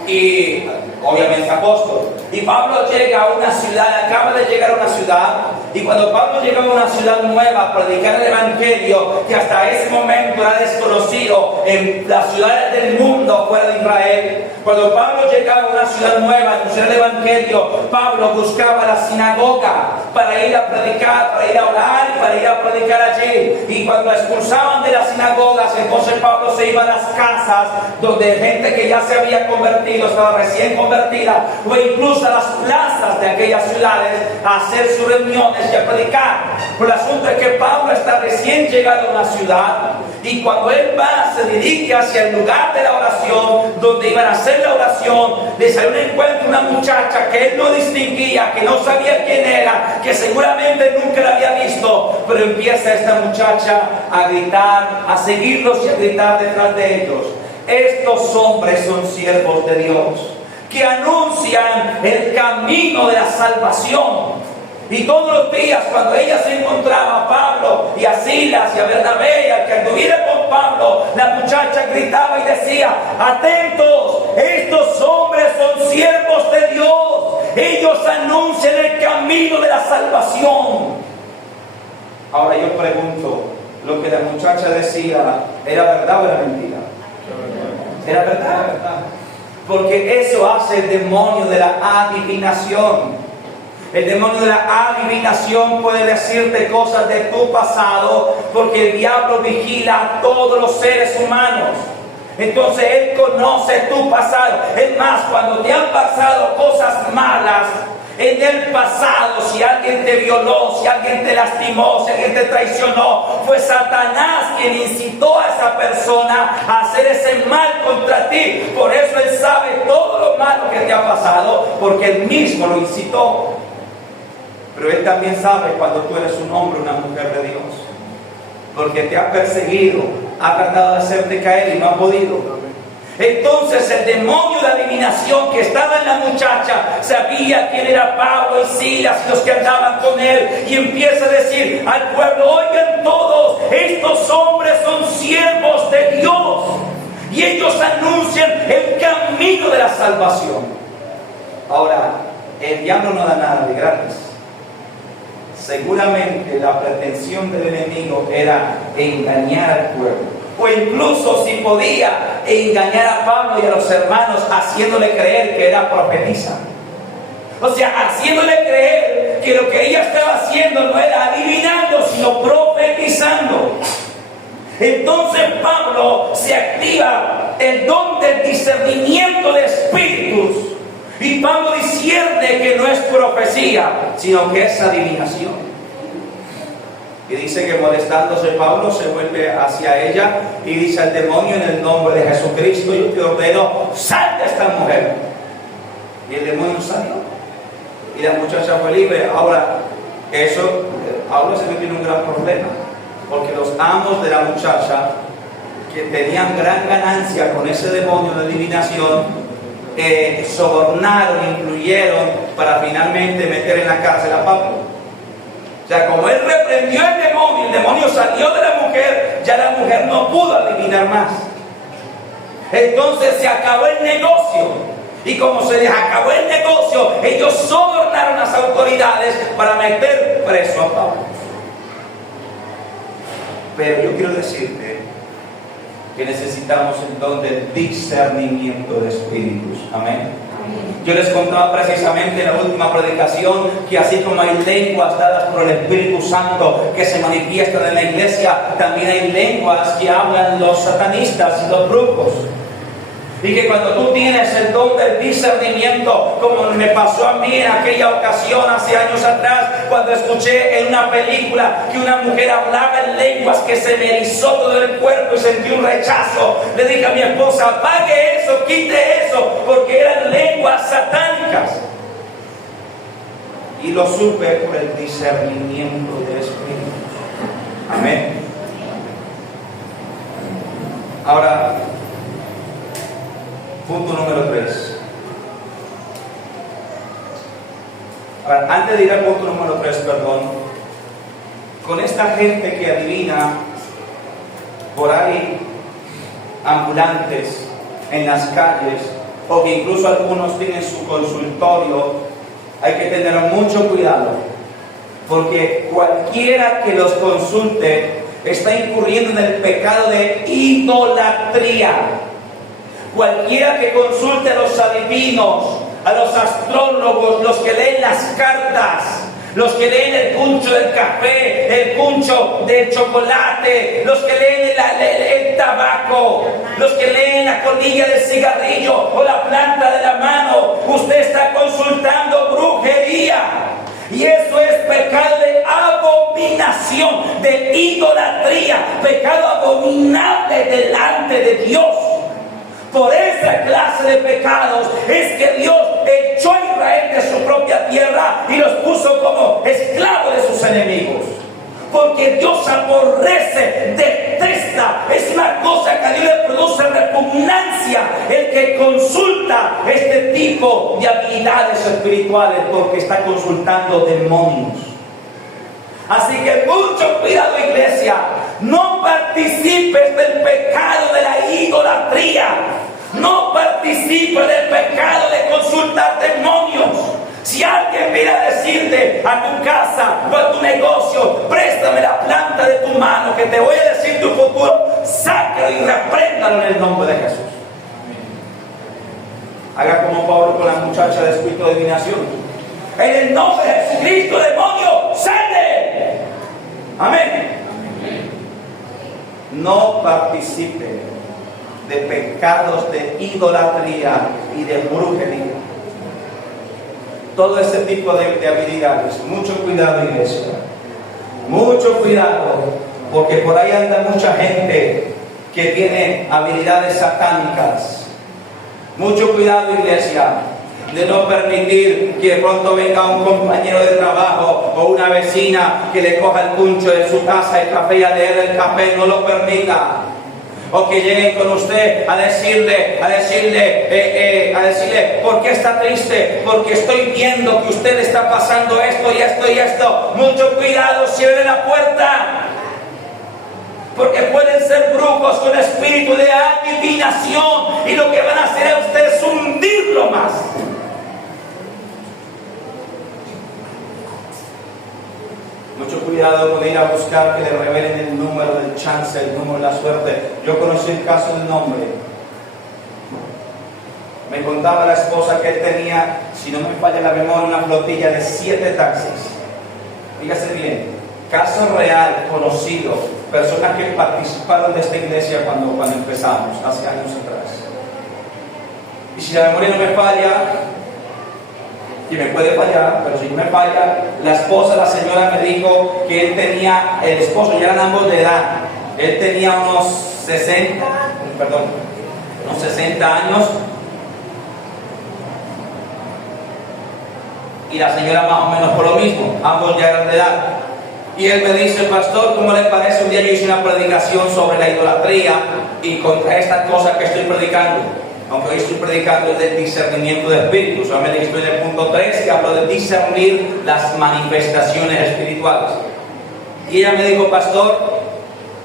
y obviamente apóstol. Y Pablo llega a una ciudad, acaba de llegar a una ciudad, y cuando Pablo llega a una ciudad nueva a predicar el evangelio, que hasta ese momento era desconocido en las ciudades del mundo fuera de Israel, cuando Pablo llegaba a una ciudad nueva a anunciar el evangelio, Pablo buscaba la sinagoga para ir a predicar, para ir a orar y para ir a predicar allí. Y cuando la expulsaban de las sinagogas, entonces Pablo se iba a las casas donde gente que ya se había convertido, estaba recién convertida, o incluso a las plazas de aquellas ciudades a hacer sus reuniones y a predicar. Pero el asunto es que Pablo está recién llegado a una ciudad, y cuando él va, se dirige hacia el lugar de la oración, donde iban a hacer la oración, le salió un encuentro una muchacha que él no distinguía, que no sabía quién era, que seguramente nunca la había visto, pero empieza esta muchacha a gritar, a seguirlos y a gritar detrás de ellos: estos hombres son siervos de Dios, que anuncian el camino de la salvación. Y todos los días, cuando ella se encontraba a Pablo y a Silas y a Bernabé, y al que anduviera con Pablo, la muchacha gritaba y decía: atentos, estos hombres son siervos de Dios, ellos anuncian el camino de la salvación. Ahora yo pregunto, ¿lo que la muchacha decía era verdad o era mentira? Era verdad, porque eso hace el demonio de la adivinación. El demonio de la adivinación puede decirte cosas de tu pasado, porque el diablo vigila a todos los seres humanos. Entonces él conoce tu pasado. Es más, cuando te han pasado cosas malas, En el pasado, si alguien te violó, si alguien te lastimó, si alguien te traicionó, fue Satanás quien incitó a esa persona a hacer ese mal contra ti. Por eso Él sabe todo lo malo que te ha pasado, porque Él mismo lo incitó. Pero Él también sabe cuando tú eres un hombre o una mujer de Dios, porque te ha perseguido, ha tratado de hacerte caer y no ha podido. Entonces el demonio de adivinación que estaba en la muchacha sabía quién era Pablo y Silas y los que andaban con él, y empieza a decir al pueblo: oigan todos, estos hombres son siervos de Dios y ellos anuncian el camino de la salvación. Ahora, el diablo no da nada de gratis. Seguramente la pretensión del enemigo era engañar al pueblo, o incluso, si podía, engañar a Pablo y a los hermanos, haciéndole creer que era profetisa. O sea, haciéndole creer que lo que ella estaba haciendo no era adivinando, sino profetizando. Entonces Pablo se activa el don del discernimiento de espíritus, y Pablo discierne que no es profecía, sino que es adivinación. Y dice que molestándose Pablo se vuelve hacia ella y dice al demonio: en el nombre de Jesucristo yo te ordeno, sal de esta mujer. Y el demonio salió y la muchacha fue libre. Ahora, ahora se me tiene un gran problema, porque los amos de la muchacha, que tenían gran ganancia con ese demonio de adivinación, sobornaron, incluyeron para finalmente meter en la cárcel a Pablo. O sea, como él reprendió el demonio salió de la mujer, ya la mujer no pudo adivinar más. Entonces se acabó el negocio. Y como se les acabó el negocio, ellos sobornaron a las autoridades para meter preso a Pablo. Pero yo quiero decirte que necesitamos el don del discernimiento de espíritus. Amén. Yo les contaba precisamente en la última predicación que así como hay lenguas dadas por el Espíritu Santo que se manifiestan en la iglesia, también hay lenguas que hablan los satanistas y los brujos. Y que cuando tú tienes el don del discernimiento, como me pasó a mí en aquella ocasión hace años atrás, cuando escuché en una película que una mujer hablaba en lenguas, que se me erizó todo el cuerpo y sentí un rechazo, le dije a mi esposa: apague eso, quite eso, porque eran lenguas satánicas. Y lo supe por el discernimiento del Espíritu. Amén. Ahora, punto número 3. Ahora, antes de ir al punto número 3, con esta gente que adivina por ahí, ambulantes en las calles, o que incluso algunos tienen su consultorio, hay que tener mucho cuidado, porque cualquiera que los consulte está incurriendo en el pecado de idolatría. Cualquiera que consulte a los adivinos, a los astrólogos, los que leen las cartas, los que leen el puncho del café, el puncho del chocolate, los que leen el tabaco, los que leen la colilla del cigarrillo o la planta de la mano, usted está consultando brujería. Y eso es pecado de abominación, de idolatría, pecado abominable delante de Dios. Por esa clase de pecados es que Dios echó a Israel de su propia tierra y los puso como esclavos de sus enemigos. Porque Dios aborrece, detesta, es una cosa que a Dios le produce repugnancia el que consulta este tipo de habilidades espirituales, porque está consultando demonios. Así que mucho cuidado, iglesia, no participes del pecado de la idolatría, no participes del pecado de consultar demonios. Si alguien viene a decirte a tu casa o a tu negocio: préstame la planta de tu mano que te voy a decir tu futuro, sácalo y repréndalo en el nombre de Jesús. Haga como Pablo con la muchacha de espíritu de adivinación: en el nombre de Jesucristo, demonio, sale. Amén. No participe de pecados de idolatría y de brujería. todo ese tipo de habilidades. Mucho cuidado, iglesia. Mucho cuidado, porque por ahí anda mucha gente que tiene habilidades satánicas. Mucho cuidado, iglesia, de no permitir que de pronto venga un compañero de trabajo o una vecina que le coja el puncho de su casa, el café, y a leer el café. No lo permita. O que lleguen con usted a decirle, ¿por qué está triste? Porque estoy viendo que usted está pasando esto y esto y esto. Mucho cuidado, cierre la puerta. Porque pueden ser brujos con espíritu de adivinación, y lo que van a hacer a usted es hundirlo más. Mucho cuidado con ir a buscar que le revelen el número del chance, el número de la suerte. Yo conocí el caso de un hombre. Me contaba la esposa que él tenía, si no me falla la memoria, una flotilla de 7 taxis. Fíjese bien, caso real, conocido, personas que participaron de esta iglesia cuando empezamos, hace años atrás. Y si la memoria no me falla, y me puede fallar, pero si no me falla, la esposa, la señora me dijo que él tenía, el esposo, ya eran ambos de edad, él tenía unos 60 años, y la señora más o menos por lo mismo, ambos ya eran de edad. Y él me dice: pastor, ¿cómo le parece? Un día yo hice una predicación sobre la idolatría y contra estas cosas que estoy predicando. Aunque hoy estoy predicando el del discernimiento de espíritus, solamente que estoy en el punto 3, que hablo de discernir las manifestaciones espirituales. Y ella me dijo: pastor,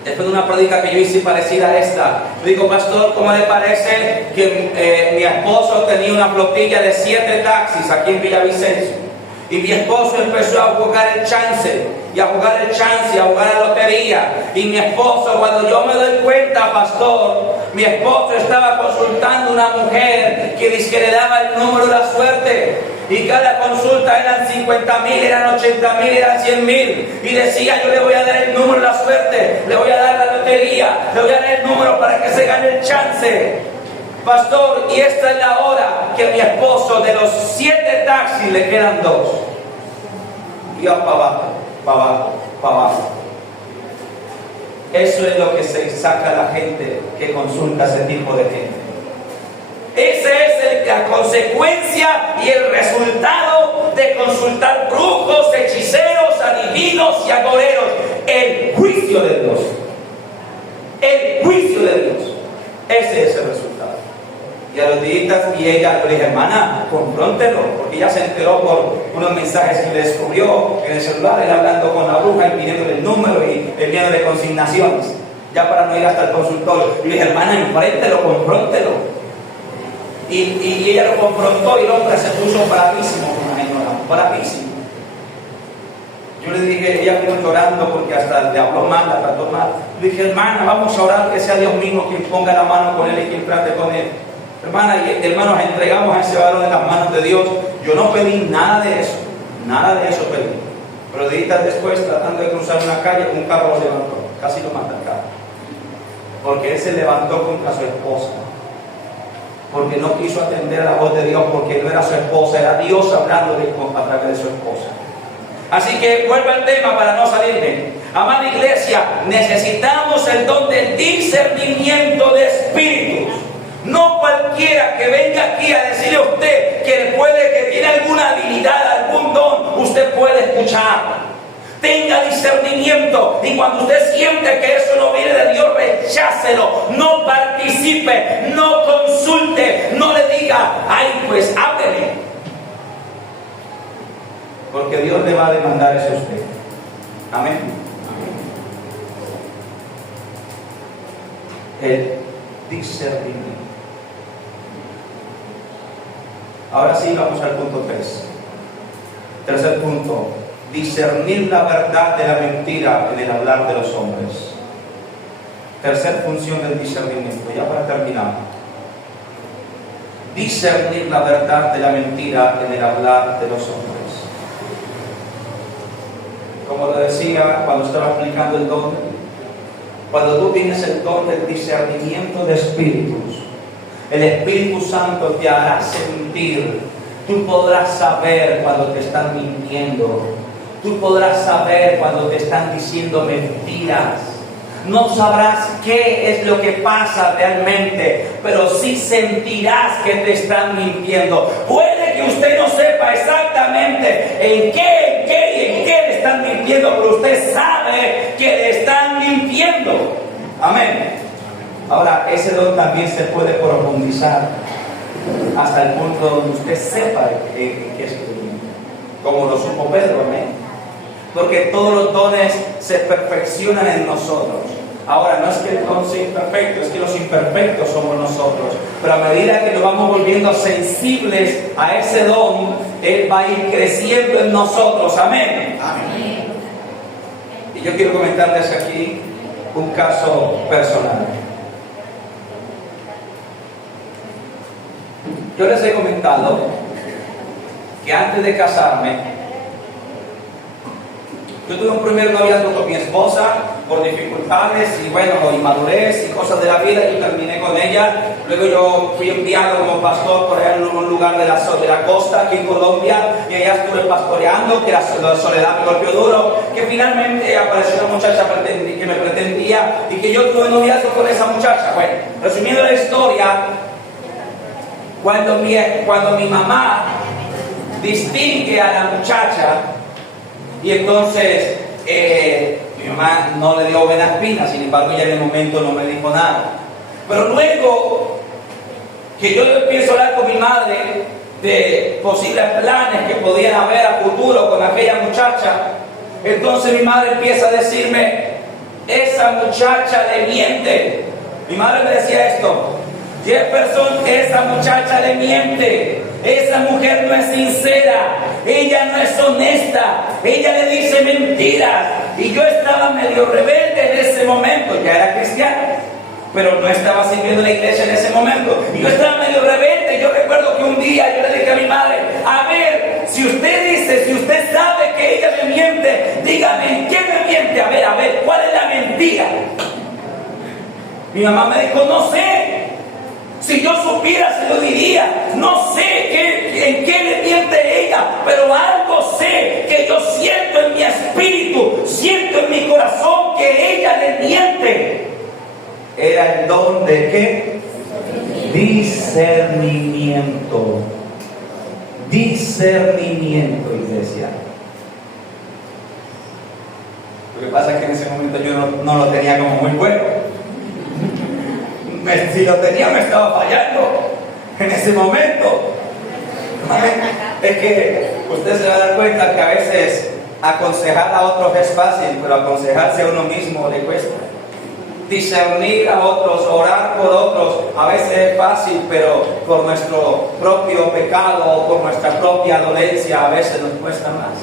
después de una predica que yo hice parecida a esta, me dijo: pastor, ¿cómo le parece que mi esposo tenía una flotilla de 7 taxis aquí en Villavicencio? Y mi esposo empezó a jugar el chance, y a jugar la lotería. Y mi esposo, cuando yo me doy cuenta, pastor, mi esposo estaba consultando a una mujer que dice que le daba el número de la suerte. Y cada consulta eran 50,000, eran 80,000, eran 100,000. Y decía: yo le voy a dar el número de la suerte, le voy a dar la lotería, le voy a dar el número para que se gane el chance. Pastor, y esta es la hora que mi esposo, de los 7 taxis le quedan 2. Y va para abajo, para abajo, para abajo. Eso es lo que se saca la gente que consulta a ese tipo de gente. Esa es la consecuencia y el resultado de consultar brujos, hechiceros, adivinos y agoreros. El juicio de Dios. El juicio de Dios. Ese es el resultado. Y a los días, y ella le dije: hermana, confróntelo, porque ella se enteró por unos mensajes que le descubrió en el celular, él hablando con la bruja y pidiéndole el número y enviándole consignaciones, ya para no ir hasta el consultorio. Y le dije: hermana, enfréntelo, confróntelo. Y ella lo confrontó, y el hombre se puso bravísimo con la señora, bravísimo. Yo le dije, ella vino llorando porque hasta le habló mal, la trató mal. Le dije: hermana, vamos a orar que sea Dios mismo quien ponga la mano con él y quien trate con él. Hermana y hermanos, entregamos a ese varón en las manos de Dios. Yo no pedí nada de eso pedí. Pero días después, tratando de cruzar una calle, un carro lo levantó, casi lo mata el carro. Porque él se levantó contra su esposa. Porque no quiso atender a la voz de Dios, porque no era su esposa, era Dios hablando a través de su esposa. Así que vuelvo al tema para no salirme. Amada iglesia, necesitamos el don del discernimiento de espíritus. No cualquiera que venga aquí a decirle a usted que tiene alguna habilidad, algún don, usted puede escuchar. Tenga discernimiento, y cuando usted siente que eso no viene de Dios, rechácelo. No participe, no consulte, no le diga: ay, pues hábleme. Porque Dios le va a demandar eso a usted. Amén. El discernimiento. Ahora sí, vamos al punto 3. Tercer punto: discernir la verdad de la mentira en el hablar de los hombres. Tercer función del discernimiento, ya para terminar. Discernir la verdad de la mentira en el hablar de los hombres. Como lo decía cuando estaba explicando el don, cuando tú tienes el don del discernimiento de espíritus, el Espíritu Santo te hará sentir Tú podrás saber cuando te están mintiendo. Tú podrás saber cuando te están diciendo mentiras. No sabrás qué es lo que pasa realmente, pero sí sentirás que te están mintiendo. Puede que usted no sepa exactamente en qué le están mintiendo, pero usted sabe que le están mintiendo. Amén. Ahora, ese don también se puede profundizar hasta el punto donde usted sepa que es como lo supo Pedro. Amén. Porque todos los dones se perfeccionan en nosotros. Ahora, no es que el don sea imperfecto, es que los imperfectos somos nosotros. Pero a medida que nos vamos volviendo sensibles a ese don, Él va a ir creciendo en nosotros. Amén. Amén. Y yo quiero comentarles aquí un caso personal. Yo les he comentado que antes de casarme, yo tuve un primer noviazgo con mi esposa por dificultades y bueno, inmadurez y cosas de la vida. Yo terminé con ella. Luego yo fui enviado como pastor por allá en un lugar de la costa aquí en Colombia, y allá estuve pastoreando, que la soledad me golpeó duro, que finalmente apareció una muchacha que me pretendía y que yo tuve noviazgo con esa muchacha. Bueno, resumiendo la historia, cuando mi mamá distingue a la muchacha, y entonces mi mamá no le dio buenas espinas, sin embargo ella en el momento no me dijo nada. Pero luego que yo empiezo a hablar con mi madre de posibles planes que podían haber a futuro con aquella muchacha, entonces mi madre empieza a decirme: esa muchacha le miente. Mi madre me decía esto: Jefferson, esa muchacha le miente. Esa mujer no es sincera, ella no es honesta, ella le dice mentiras. Y yo estaba medio rebelde en ese momento, ya era cristiano, pero no estaba sirviendo en la iglesia en ese momento. Y yo estaba medio rebelde. Yo recuerdo que un día yo le dije a mi madre: a ver, si usted sabe que ella me miente, dígame en qué me miente, a ver, ¿cuál es la mentira? Mi mamá me dijo: no sé. Si yo supiera, se lo diría. No sé en qué le miente ella, pero algo sé, que yo siento en mi espíritu, siento en mi corazón que ella le miente. Era el don de ¿qué? Discernimiento. Discernimiento, iglesia. Lo que pasa es que en ese momento yo no lo tenía como muy bueno. Si lo tenía, me estaba fallando en ese momento. Es que usted se va a dar cuenta que a veces aconsejar a otros es fácil, pero aconsejarse a uno mismo le cuesta. Discernir a otros, orar por otros, a veces es fácil, pero por nuestro propio pecado o por nuestra propia dolencia a veces nos cuesta más.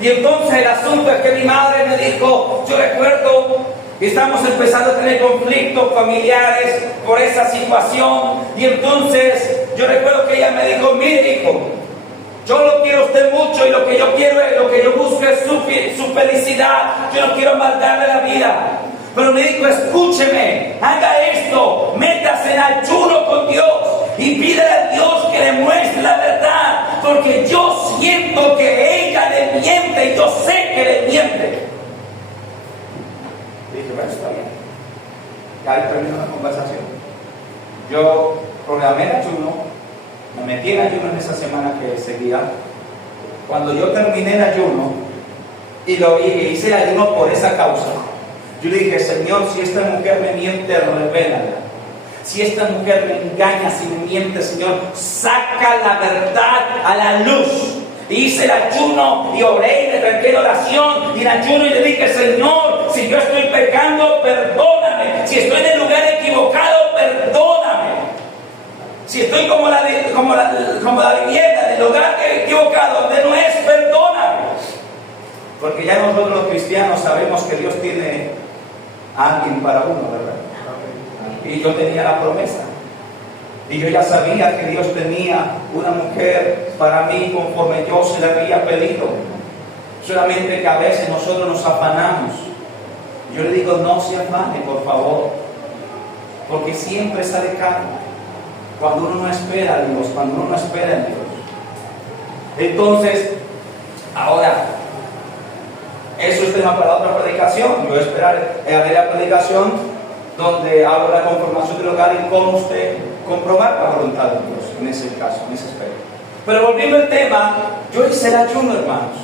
Y entonces el asunto es que mi madre me dijo, yo recuerdo, estamos empezando a tener conflictos familiares por esa situación, y entonces yo recuerdo que ella me dijo: mire, hijo, yo lo quiero a usted mucho, y lo que yo quiero es, lo que yo busco es su felicidad. Yo no quiero amargarle la vida, pero me dijo: escúcheme, haga esto, métase en ayuno con Dios y pídele a Dios que le muestre la verdad, porque yo siento que ella le miente y yo sé que le miente. Dije: bueno, está bien. Ya ahí terminó la conversación. Yo programé el ayuno, me metí en ayuno en esa semana que seguía. Cuando yo terminé el ayuno y hice el ayuno por esa causa, yo le dije: Señor, si esta mujer me miente, revélala. Si esta mujer me engaña, si me miente, Señor, saca la verdad a la luz. Hice el ayuno y oré y me tranqué en oración y en ayuno, y le dije: Señor, si yo estoy pecando, perdóname. Si estoy en el lugar equivocado, perdóname. Si estoy como la vivienda del lugar equivocado, donde no es, perdóname. Porque ya nosotros los cristianos sabemos que Dios tiene a alguien para uno, ¿verdad? Y yo tenía la promesa. Y yo ya sabía que Dios tenía una mujer para mí conforme yo se le había pedido. Solamente que a veces nosotros nos afanamos. Yo le digo: no se afane, por favor, porque siempre sale caro cuando uno no espera a Dios, cuando uno no espera en Dios. Entonces, ahora, eso es tema para otra predicación. Yo esperaré la predicación donde hablo de la conformación del hogar y cómo usted comprobar la voluntad de Dios en ese caso, en ese aspecto. Pero volviendo al tema, yo hice el ayuno, hermanos.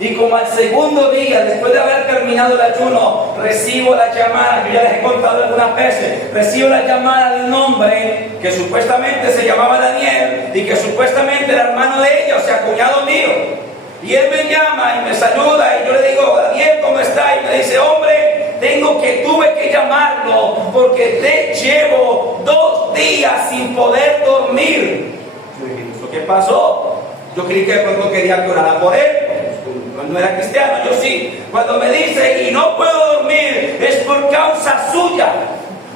Y como al segundo día, después de haber terminado el ayuno, recibo la llamada, yo ya les he contado algunas veces, recibo la llamada de un hombre que supuestamente se llamaba Daniel y que supuestamente era hermano de ella, o sea, cuñado mío. Y él me llama y me saluda y yo le digo, Daniel, ¿cómo está? Y me dice, hombre, tuve que llamarlo porque te llevo 2 días sin poder dormir. Yo dije, ¿eso qué pasó? Yo creí que de pronto quería que orara por él. No era cristiano, yo sí. Cuando me dice, y no puedo dormir, es por causa suya.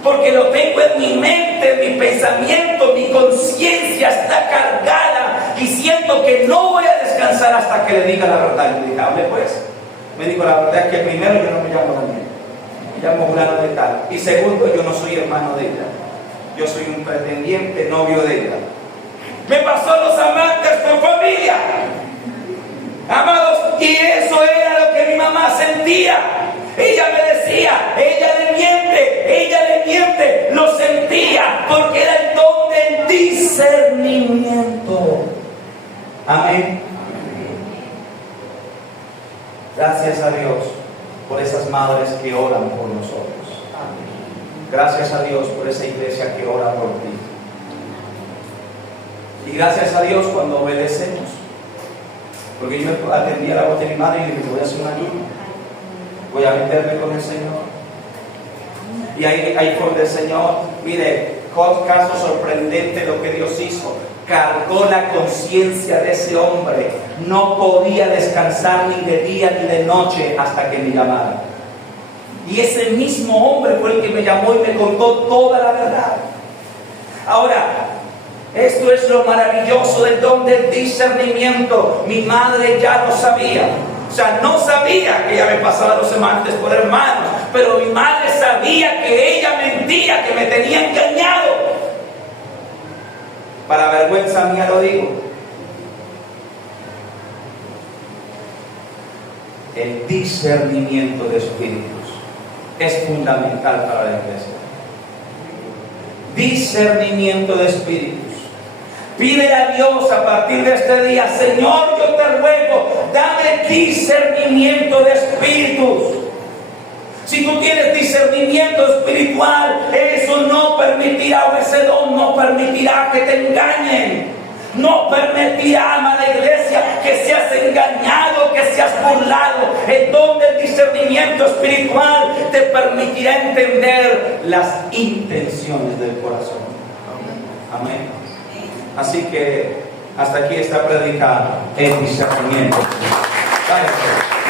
Porque lo tengo en mi mente, mi pensamiento, mi conciencia está cargada y siento que no voy a descansar hasta que le diga la verdad. Yo dije, hable pues. Me dijo, la verdad es que primero yo no me llamo Daniel, me llamo fulano de tal. Y segundo, yo no soy hermano de ella. Yo soy un pretendiente novio de ella. Me pasó los amantes por familia. Amados, y eso era lo que mi mamá sentía. Ella me decía, ella le miente, lo sentía, porque era el don del discernimiento. Amén. Gracias a Dios por esas madres que oran por nosotros. Gracias a Dios por esa iglesia que ora por ti. Y gracias a Dios cuando obedecemos. Porque yo atendí a la voz de mi madre y le dije, voy a hacer un ayuno, voy a meterme con el Señor. Y ahí con el Señor, mire, caso sorprendente lo que Dios hizo. Cargó la conciencia de ese hombre. No podía descansar ni de día ni de noche hasta que me llamara. Y ese mismo hombre fue el que me llamó y me contó toda la verdad. Ahora, esto es lo maravilloso del don del discernimiento. Mi madre ya lo sabía. O sea, no sabía que ella me pasaba los amantes por hermanos, pero mi madre sabía que ella mentía, que me tenía engañado. Para vergüenza mía lo digo. El discernimiento de espíritus es fundamental para la iglesia. Discernimiento de espíritus. Pídele a Dios a partir de este día, Señor, yo te ruego, dame discernimiento de espíritus. Si tú tienes discernimiento espiritual, eso no permitirá, o ese don no permitirá que te engañen. No permitirá, amada iglesia, que seas engañado, que seas burlado. El don del discernimiento espiritual te permitirá entender las intenciones del corazón. Amén. Así que hasta aquí está predicado el discernimiento. Gracias.